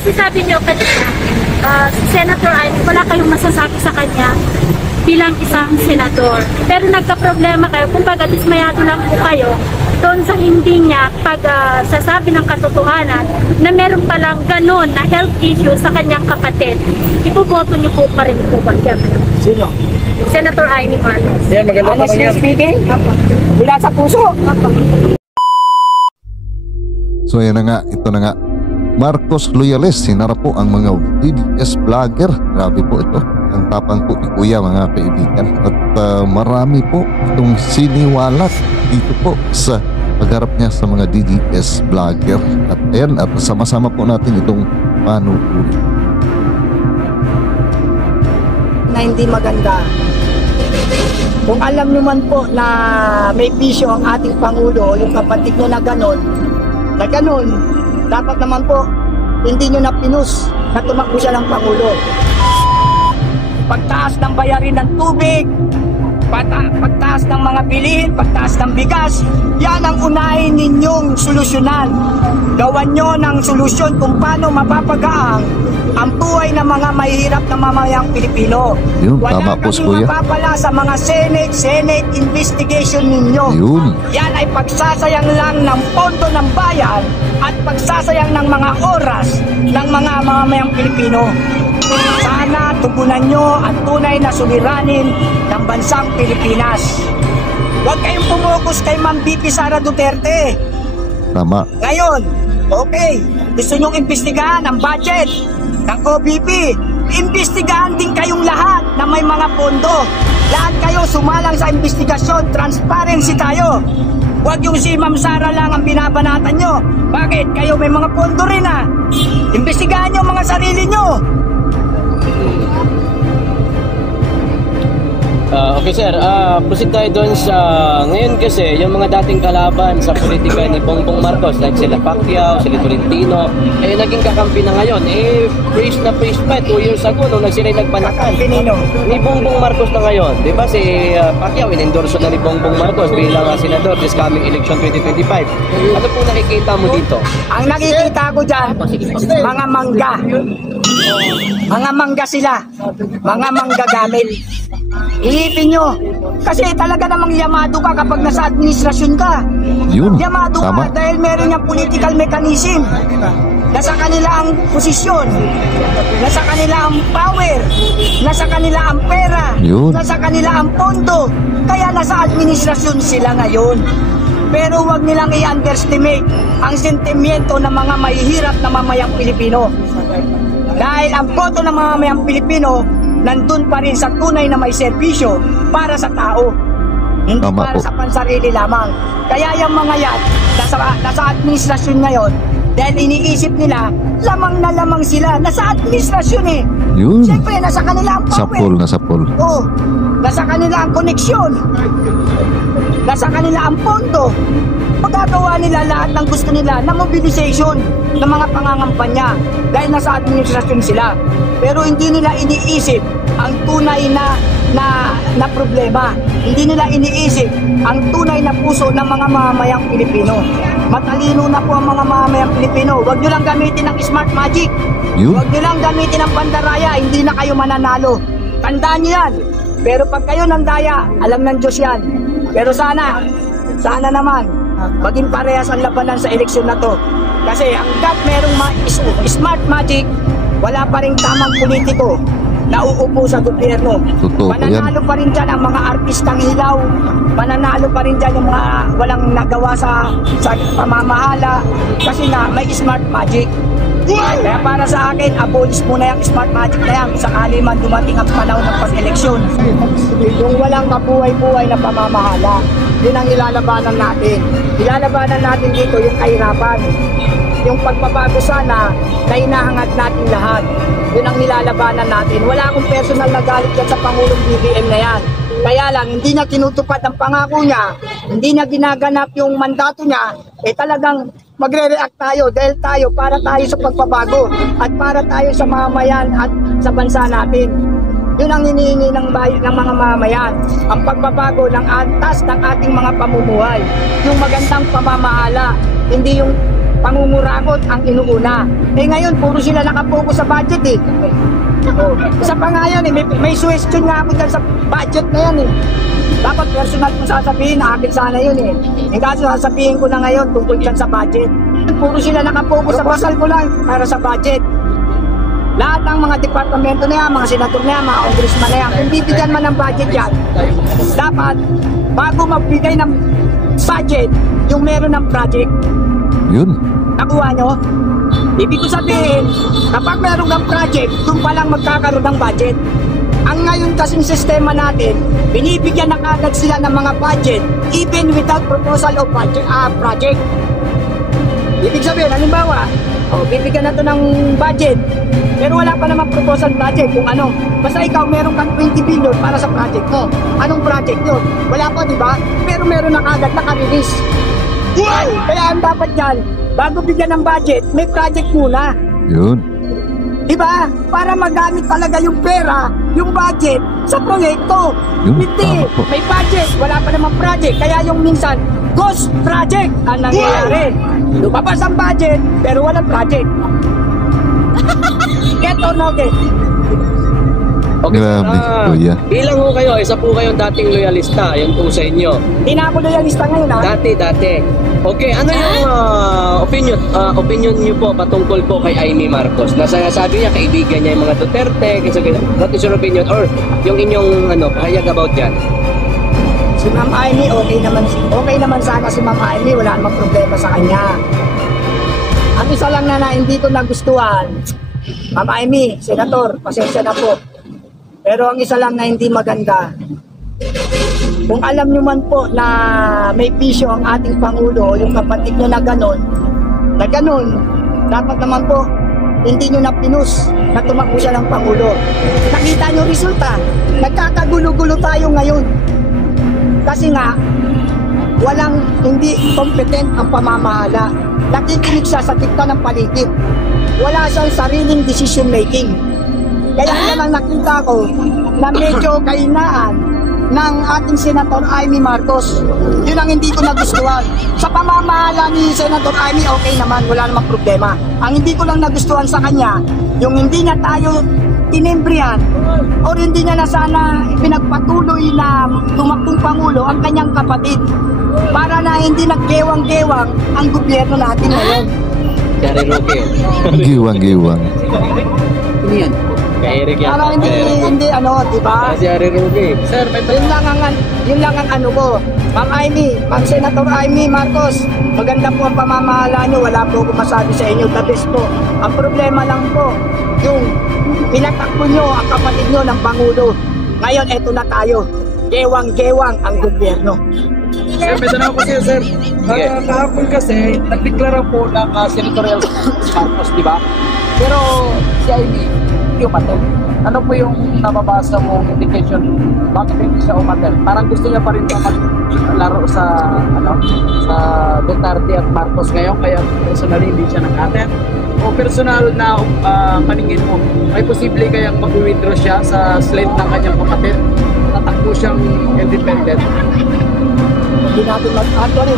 Kasi sabi niyo kanina, Senator Amy, wala kayong masasabi sa kanya bilang isang senador. Pero nagka-problema kayo, kung dismayado lang po kayo doon sa hindi niya sasabi ng katotohanan na meron palang ganun na health issue sa kanyang kapatid. Ipoboto niyo po pa rin po ba? Sino? Senator Amy Marcos. Yan, maganda pa niya. Speaking? Mula sa puso. So yan na nga, ito na nga. Marcos Loyales, sinara po ang mga DDS vlogger. Grabe po ito. Ang tapang po ni Kuya, mga kaibigan. At marami po itong siniwalat dito po sa pagharap niya sa mga DDS vlogger. At ayan, at sama-sama po natin itong panupuri. Na hindi maganda. Kung alam nyo man po na may bisyo ang ating Pangulo o yung kapatid nyo na ganon, dapat naman po hindi nyo na pinus na tumakbo siya ng Pangulo. Pagtaas ng bayarin ng tubig, pagtaas ng mga bilihin, pagtaas ng bigas, yan ang unahin ninyong solusyonan. Gawan nyo ng solusyon kung paano mapapagaang ang buhay ng mga mahihirap na mamayang Pilipino. Yun, wala tama po, kaming Kuya. mapapala sa mga Senate investigation ninyo. Yun. Yan ay pagsasayang lang ng pondo ng bayan at pagsasayang ng mga oras ng mga mamamayang Pilipino. Sana tugunan nyo ang tunay na suliranin ng bansang Pilipinas. Huwag kayong pumokus kay Ma'am VP Sara Duterte. Tama. Ngayon, okay, gusto nyong imbestigahan ang budget ng OBP. Imbestigahan din kayong lahat na may mga pondo. Lahat kayo sumalang sa investigasyon, transparency tayo. Huwag yung si Ma'am Sara lang ang binabanatan nyo. Bakit? Kayo may mga pondo rin ha. Imbestigahan nyo mga sarili nyo. Okay sir, proceed tayo doon sa ngayon kasi yung mga dating kalaban sa politika ni Bongbong Marcos like sila Pacquiao, sila Tolentino, naging kakampi na ngayon. Praise na praise pa 2 years ago nung sila'y nagpanakan ni Bongbong Marcos na ngayon. Diba si Pacquiao in-endorso na ni Bongbong Marcos bilang senador this coming election 2025. Ano po nakikita mo dito? Ang nakikita ko dyan, mga mangga. Mga mangga sila. Mga mangga gamit. Iipin nyo. Kasi talaga namang yamado ka kapag nasa administrasyon ka. Yun. Yamado Tama. ka dahil meron yung political mechanism. Nasa kanila ang posisyon. Nasa kanila ang power. Nasa kanila ang pera. Yun. Nasa kanila ang pondo. Kaya nasa administrasyon sila ngayon. Pero huwag nilang i-underestimate ang sentimiento ng mga mahihirap na mamayang Pilipino. Dahil ang boto ng mga mamayang Pilipino nandun pa rin sa tunay na may serbisyo para sa tao. Hindi Tama para po. sa pansarili lamang. Kaya yung mga yan, nasa administrasyon ngayon, dahil iniisip nila, lamang na lamang sila. Nasa administrasyon eh. Yun. Siyempre, nasa kanila ang power. Sapol. Oo. Nasa kanila ang koneksyon. Nasa kanila ang pondo. Magagawa nila lahat ng gusto nila na mobilization ng mga pangangampanya dahil nasa administrasyon sila. Pero hindi nila iniisip ang tunay na problema. Hindi nila iniisip ang tunay na puso ng mga mamamayang Pilipino. Matalino na po ang mga mamamayang Pilipino. Huwag nyo lang gamitin ang smart magic. Yun. Huwag nyo lang gamitin ang pandaraya. Hindi na kayo mananalo. Tandaan nyo yan. Pero pag kayo nandaya, alam ng Diyos yan. Pero sana naman, maging parehas ang labanan sa eleksyon na to. Kasi hanggat merong smart magic, wala pa rin tamang politiko na uupo sa gobyerno. Totoo po yan. Mananalo pa rin dyan ang mga artistang hilaw. Mananalo pa rin dyan yung mga walang nagawa sa pamamahala. Kasi na may smart magic. Kaya para sa akin, abolish muna yung smart magic na yan. Sakali man dumating ang panahon ng pag-eleksyon. Yung walang mabuhay-buhay na pamamahala, yun ang ilalabanan natin. Ilalabanan natin dito yung kahirapan. Yung pagbabago sana na hinahangad natin lahat. Yun ang nilalabanan natin. Wala akong personal na galit yan sa Pangulong BBM na yan. Kaya lang, hindi niya tinutupad ang pangako niya, hindi niya ginaganap yung mandato niya, talagang magre-react tayo dahil para tayo sa pagbabago at para tayo sa mamamayan at sa bansa natin. Yun ang hinihingi ng mga mamamayan, ang pagbabago ng antas ng ating mga pamumuhay, yung magandang pamamahala, hindi yung pangungurakot ang inuuna. Eh ngayon, puro sila nakapokus sa budget eh. Oh, isa pa nga yan eh, may suggestion nga ako dyan sa budget na yan eh. Dapat personal kong sasabihin, akin sana yun eh. Yung kaso sasabihin ko na ngayon tungkol dyan sa budget. Puro sila nakapokus sa basal ko lang para sa budget. Lahat ng mga departamento na yan, mga senator na yan, mga congressman na yan, kung bibigyan man ng budget yan, dapat bago magbigay ng budget, yung meron ng project. Yun. Nakuha nyo? Ibig ko sabihin, kapag meron ng project, doon pa lang magkakaroon ng budget. Ang ngayon kasing sistema natin, binibigyan na agad sila ng mga budget even without proposal of project. Ibig sabihin, halimbawa, bibigyan na to ng budget, pero wala pa namang proposal project kung ano. Basta ikaw meron kang 20 billion para sa project mo. Anong project yun? Wala pa, di ba? Pero meron na agad naka-release. Kaya ang dapat dyan, bago bigyan ng budget, may project muna. Yun. Diba? Para magamit talaga yung pera, yung budget sa proyekto. Yun, Hindi, tama po. may budget, wala pa namang project. Kaya yung minsan, ghost project ang nangyayari. Lumabas ang budget, pero walang project. Get or no get? Okay, Grabe, kuya. bilang ho kayo, isa po kayong dating loyalista, yun po sa inyo. Hindi na ako loyalista ngayon ha. Dati. Okay, ano yung opinion niyo po patungkol po kay Amy Marcos? Sabi niya, kaibigan niya yung mga Duterte, what is your opinion? Or yung inyong pahayag about yan? Si Ma'am Amy, okay naman sana si Ma'am Amy, wala namang problema sa kanya. Ang isa lang na hindi ko nagustuhan, Ma'am Amy, Senator, pasensya na po. Pero ang isa lang na hindi maganda, kung alam nyo man po na may bisyo ang ating Pangulo, yung kapatid nyo na ganon, dapat naman po, hindi nyo na pinus na tumakbo siya ng Pangulo. Nakita nyo resulta, nagkakagulo-gulo tayo ngayon. Kasi nga, hindi competent ang pamamahala. Nakikinig siya sa dikta ng paligid. Wala siyang sariling decision making. Kaya yan ang nakita ko na medyo kahinaan ng ating Senator Amy Marcos. Yun ang hindi ko nagustuhan. Sa pamamahala ni Senator Amy, okay naman, wala namang problema. Ang hindi ko lang nagustuhan sa kanya, yung hindi na tayo tinimbrihan o hindi niya na sana pinagpatuloy na tumakbong Pangulo ang kanyang kapatid para na hindi naggewang-gewang ang gobyerno natin ngayon. Jerry Roque. Giwang-giwang. Ano yan? Kay Eric yan. Para hindi di ba? Jerry Roque. Sir, may Yun lang ang ano ko. Ma'am Amy, Ma'am Senator Amy Marcos, maganda po ang pamamahala nyo. Wala po akong masabi sa inyo. The best po. Ang problema lang po, yung pinatakbo nyo ang kapatid nyo ng Pangulo. Ngayon, eto na tayo. Gewang-gewang ang gobyerno. Sir, may tanong ko sa'yo, sir. Kahapon kasi, nagdeklara po ng senatorial si Marcos, di ba? Pero si Amy, hindi umatel. Ano po yung nababasa mong indication? Bakit hindi siya umatel? Parang gusto niya pa rin maglaro sa Duterte at Marcos ngayon, kaya personally hindi siya nag-attend. O personal na paningin mo, may posible kayang mag-withdraw siya sa slate ng kanyang kapatid? Tatakbo siyang independent? Hindi natin actually,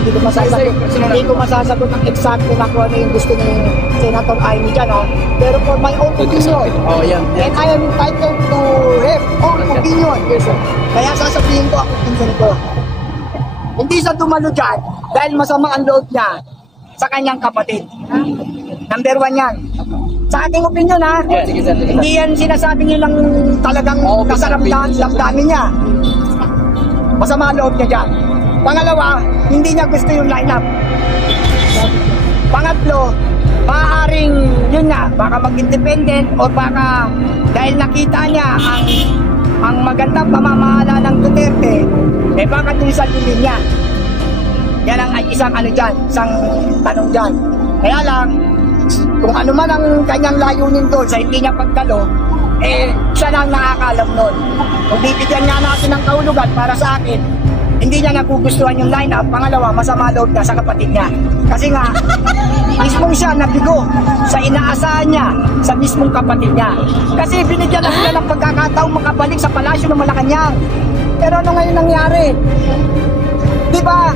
hindi ko masasagot ng exacto na kung ano yung gusto ni Senator Amy dyan Pero for my own opinion, Oh, yan. and I am entitled to have own opinion. Yes, sir. Kaya sasabihin ko ang opinion ko. Hindi siya dumalo dyan dahil masama ang loob niya sa kanyang kapatid. Number 1 yan. Sa aking opinion Sige, sir. hindi yan sinasabi niyo lang talagang kasarap na damdamin niya. Masama ang loob niya dyan. Pangalawa, hindi niya gusto yung lineup. Pangatlo, maaaring yun nga, baka mag-independent o baka dahil nakita niya ang magandang pamamahala ng Duterte, baka dun sa linya. Yan ang isang isang tanong dyan. Kaya lang, kung ano man ang kanyang layunin doon sa hindi niya pagkalo, siya lang nakakalam nun. Kung bibigyan niya natin ng kahulugan para sa akin, hindi niya nagugustuhan yung lineup. Pangalawa, masama loob niya sa kapatid niya. Kasi nga, mismong siya nabigo sa inaasahan niya sa mismong kapatid niya. Kasi binigyan na sila ng pagkakataong makabalik sa palasyo ng Malacanang. Pero ano ngayon nangyari? Di ba?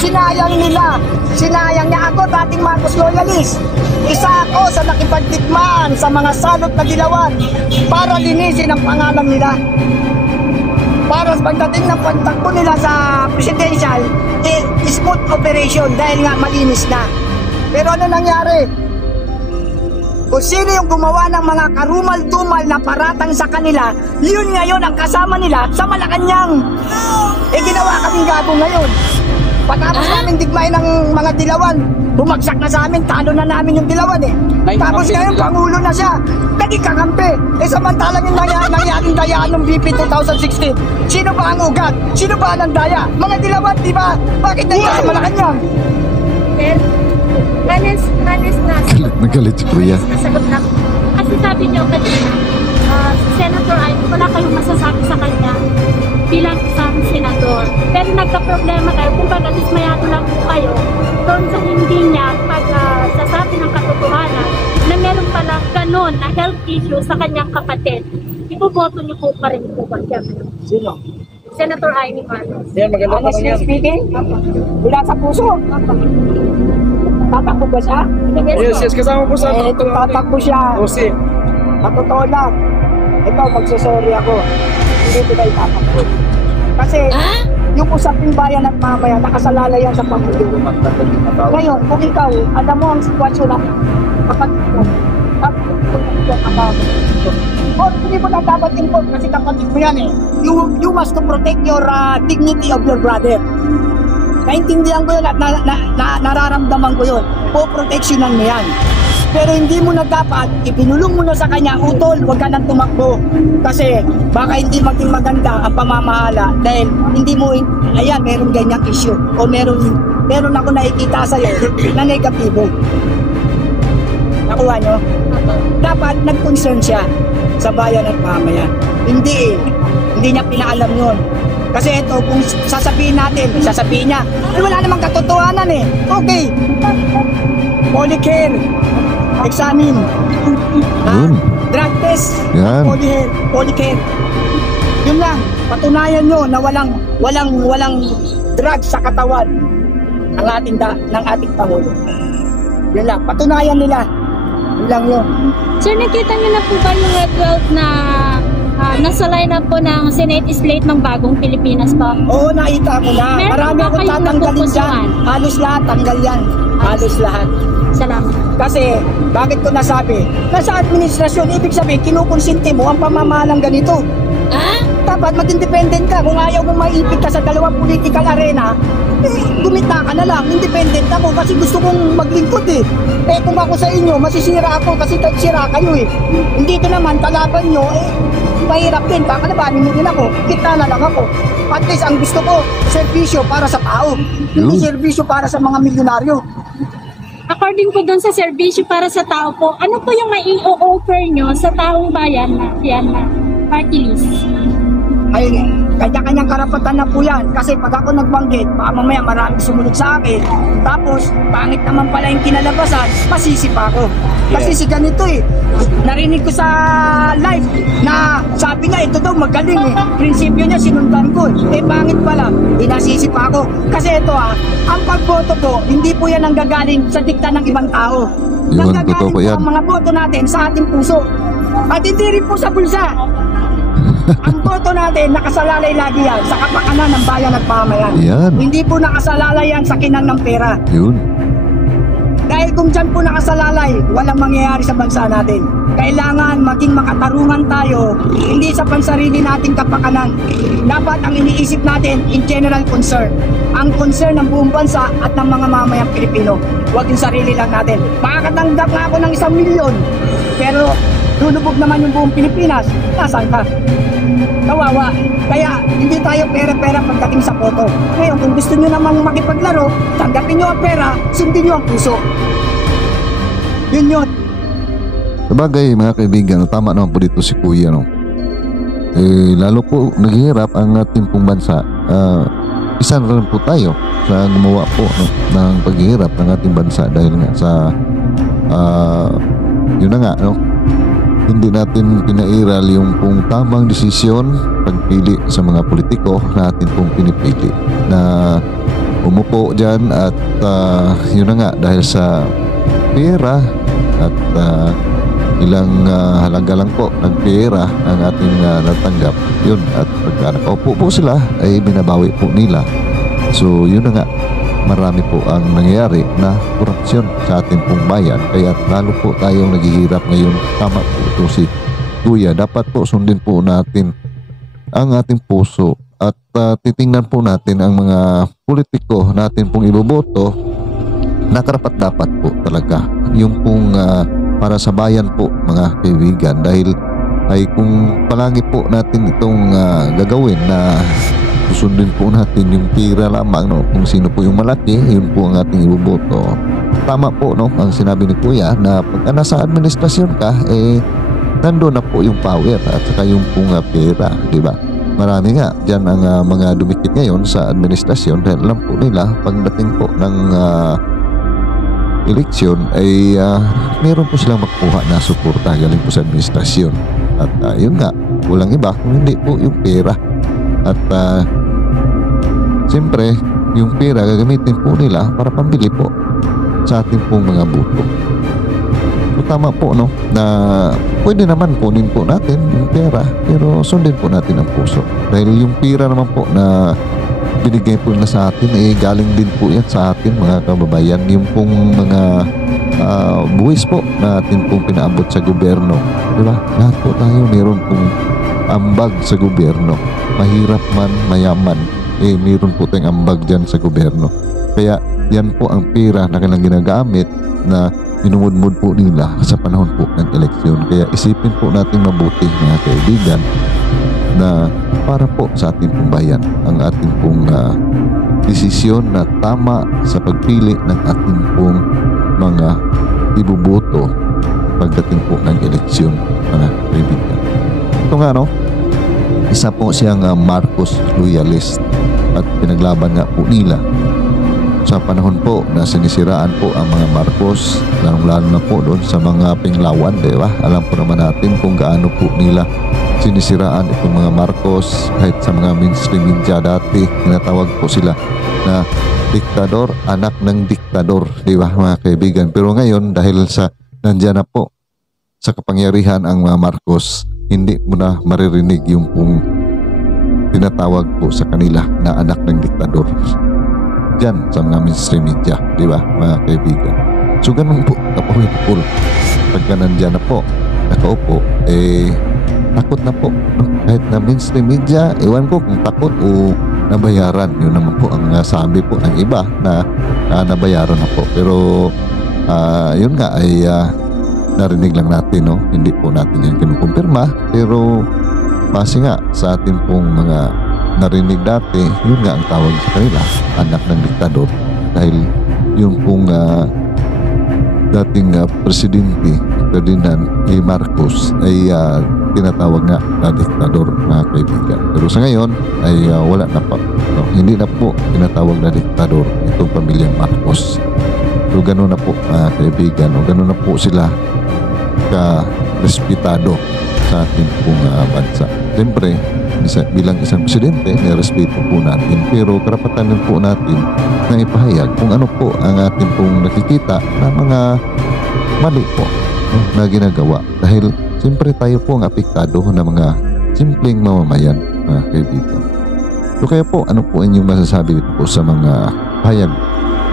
Sinayang nila. Sinayang niya ako, dating Marcos loyalist. Isa ako sa nakipagtikmaan sa mga salot na dilawan para linisin ang pangalan nila. Para sa pagdating ng pagtakbo nila sa presidential, smooth operation dahil nga malinis na. Pero ano nangyari? Kung sino yung gumawa ng mga karumal-dumal na paratang sa kanila, yun ngayon ang kasama nila sa Malacanang. Ginawa kaming gago ngayon. Patapos namin digmain ng mga dilawan, bumagsak na sa amin, talo na namin yung dilawan Tapos ngayon, Pangulo na siya. Naging kakampi. Samantalang yung nangyaring dayaan ng BP 2016. Sino ba ang ugat? Sino ba ang daya? Mga dilawan, di ba? Bakit nangyari sa Malacanang? Honest na. Galit na galit si Kuya. Nasagot na. Kasi sabi niyo kanina, si Senator ay wala kayong masasabi sa kanya bilang isang senador. Pero nagka-problema kayo kung dismayado lang po kayo doon sa hindi niya pagsasabi ng katotohanan na meron palang ganon na health issue sa kanyang kapatid. Iboboto niyo po pa rin po ba siya? Sino? Senator Amy Marcos. Yan, maganda pa Honestly yan. speaking, wala sa puso. Tatakbo ba siya? Yes, kasama po sa Tatakbo siya. Jose. Sa totoo lang, ito, magsusorry ako. Hindi ko na itatakbo. Kasi, yung usaping bayan at mamaya, nakasalalay yan sa Pangulo. Ngayon, kung ikaw, alam mo ang sitwasyon na kapatid mo, o hindi mo na dapat involve kasi kapatid mo yan You must to protect your dignity of your brother. Naintindihan ko yun at nararamdaman ko yun. Po-protectionan mo yan. Pero hindi mo na dapat, ipinulong mo na sa kanya, utol, huwag ka nang tumakbo. Kasi baka hindi maging maganda ang pamamahala dahil hindi mo, ayan, meron ganyang issue. O meron ako nakikita sa'yo na negatibo. Nakuha nyo? Dapat nag-concern siya sa bayan at mamayan. Hindi niya pinaalam yun. Kasi ito, kung sasabihin niya, wala namang katotohanan Okay. Polycare. Examine. Yun. Drug test. Yan. Polycare. Yun lang. Patunayan nyo na walang drugs sa katawan ng ating Pangulo. Yun lang. Patunayan nila. Yun lang yun. Sir, nakita niyo na po ba yung Red 12 na nasa lineup po ng Senate slate ng Bagong Pilipinas po? Oo, nakita ko na. Meron Marami ba akong kayong tatanggalin napupusuan? dyan. Halos lahat, tanggal yan. Halos lahat. Salamat. Kasi, bakit ko nasabi? Nasa administrasyon, ibig sabihin, kinukonsinti mo ang pamamahalang ganito. Dapat mag-independent ka. Kung ayaw mong maipit ka sa dalawang political arena, gumita ka na lang. Independent ako kasi gusto kong maglingkod kung ako sa inyo, masisira ako kasi sira kayo Hindi ko naman, kalaban nyo, mahirap din. Kakalabanin mo din ako. Kita na lang ako. At least, ang gusto ko, serbisyo para sa tao. Hindi serbisyo para sa mga milyonaryo. According po doon sa serbisyo para sa tao po, ano po yung mai-offer nyo sa taong bayan na yan na party list? Ay, kanya-kanyang karapatan na po yan. Kasi pag ako nagbanggit, baka mamaya maraming sumunod sa akin. Tapos, pangit naman pala yung kinalabasan, masisi pa ako. Kasi si ganito narinig ko sa live na sabi nga ito daw magaling Prinsipyo niya sinundan ko pangit pala, inasisi pa ako. Kasi ito ang pagboto po, hindi po yan ang gagaling sa dikta ng ibang tao. Yun, Nanggagaling totoo po yan. ang mga boto natin sa ating puso. At hindi rin po sa bulsa. Ang boto natin, nakasalalay lagi yan sa kapakanan ng bayan at pamayan. Yan. Hindi po nakasalalay yan sa kinang ng pera. Yun. Dahil kung dyan po nakasalalay, walang mangyayari sa bansa natin. Kailangan maging makatarungan tayo, hindi sa pansarili nating kapakanan. Dapat ang iniisip natin in general concern. Ang concern ng buong bansa at ng mga mamayang Pilipino. Huwag yung sarili lang natin. Makakatanggap nga ako ng 1 milyon, pero lulubog naman yung buong Pilipinas. Nasaan ka? Kawawa. Kaya hindi tayo pera-pera pagdating sa boto. Ngayon, kung gusto nyo namang makipaglaro, tanggapin nyo ang pera, sundin nyo ang puso. Yun yun. Sabagay mga kaibigan, tama naman po dito si Kuya lalo po naghihirap ang ating pong bansa. Isa na rin po tayo sa gumawa po ng paghihirap ng ating bansa dahil nga sa yun na nga hindi natin pinairal yung pong tamang desisyon pagpili sa mga politiko na atin pong pinipili na umupo dyan at yun na nga dahil sa pera at ilang halaga lang po ng pera ang ating natanggap yun at pagka nakaupo po sila ay binabawi po nila. So yun na nga, marami po ang nangyayari na korupsyon sa ating pong bayan kaya lalo po tayong naghihirap ngayon. Tama po ito si Kuya, dapat po sundin po natin ang ating puso at titingnan po natin ang mga politiko natin pong iboboto na karapat-dapat po talaga yung pong para sa bayan po mga kaibigan, dahil ay kung palagi po natin itong gagawin na susundin po natin yung pira lamang, no, kung sino po yung malaki yun po ang ating iboboto. Tama po, no, ang sinabi ni Kuya na pagka nasa administrasyon ka nandoon na po yung power at saka yung pong pera, di ba? Marami nga dyan ang mga dumikit ngayon sa administrasyon dahil alam po nila pagdating po ng eleksyon ay meron po silang makuha na suporta galing po sa administrasyon. At yun nga, walang iba kung hindi po yung pera. At siyempre, yung pera gagamitin po nila para pambili po sa ating pong mga boto. So tama po, no, na pwede naman kunin po natin yung pera pero sundin po natin ang puso. Dahil yung pera naman po na binigay po na sa atin galing din po yan sa atin mga kababayan. Yung pong mga buwis po na atin pong pinaabot sa gobyerno, diba? Lahat po tayo meron pong ambag sa gobyerno, mahirap man mayaman meron po tayong ambag dyan sa gobyerno. Kaya yan po ang pera na kanilang ginagamit na minumudmud po nila sa panahon po ng eleksyon. Kaya isipin po natin mabuti mga kaibigan na para po sa ating pong bayan ang ating pong desisyon na tama sa pagpili ng ating pong mga ibuboto pagdating po ng eleksyon mga kaibigan. Ito nga, no, isa po siyang Marcos loyalist at pinaglaban nga po nila sa panahon po na sinisiraan po ang mga Marcos, lalo na po doon sa mga Pinglawan, di ba? Alam po naman natin kung gaano po nila sinisiraan itong mga Marcos. Kahit sa mga mainstream media dati, tinatawag po sila na diktador, anak ng diktador, di ba mga kaibigan? Pero ngayon, dahil sa nandyan na po sa kapangyarihan ang mga Marcos, hindi mo na maririnig yung pong tinatawag po sa kanila na anak ng diktador dyan sa mga mainstream media, di ba mga kaibigan? So ganun po kapawin pagka nandyan na po nakaupo, takot na po, no? Kahit na mainstream media, ewan ko kung takot o nabayaran. Yun naman po ang sabi po ng iba na nabayaran na po. Pero yun nga ay narinig lang natin, no? Hindi po natin yan kinukumpirma, pero base nga sa ating pong mga narinig dati, yun nga ang tawag sa kanila, anak ng diktador. Dahil yung pong dating presidente Ferdinand Marcos ay tinatawag nga na diktador mga kaibigan. Pero sa ngayon ay wala na pa, no? Hindi na po tinatawag na diktador itong pamilyang Marcos. So gano'n na po mga kaibigan, o gano'n na po sila ka-respetado sa ating pong bansa. Siyempre, bilang isang presidente, nirespeto po natin, pero karapatan din po natin na ipahayag kung ano po ang ating pong nakikita na mga mali po, no, na ginagawa. Dahil siyempre tayo po ang apektado ng mga simpleng mamamayan mga kaibigan. So kaya po, ano po inyong masasabi dito po sa mga pahayag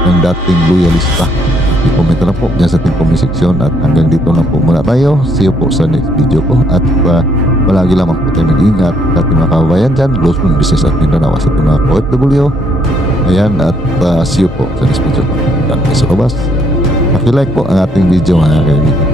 ng dating loyalista? I-comment na lang po dyan sa ating comment section at hanggang dito lang po muna tayo. See you po sa next video ko at palagi lamang po tayo nag-iingat sa ating mga kababayan dyan, close moon business at Mindanao sa ating mga OFW. Ayan, at see you po sa next video ko. God bless all of us. Paki-like po ang ating video mga kaibigan.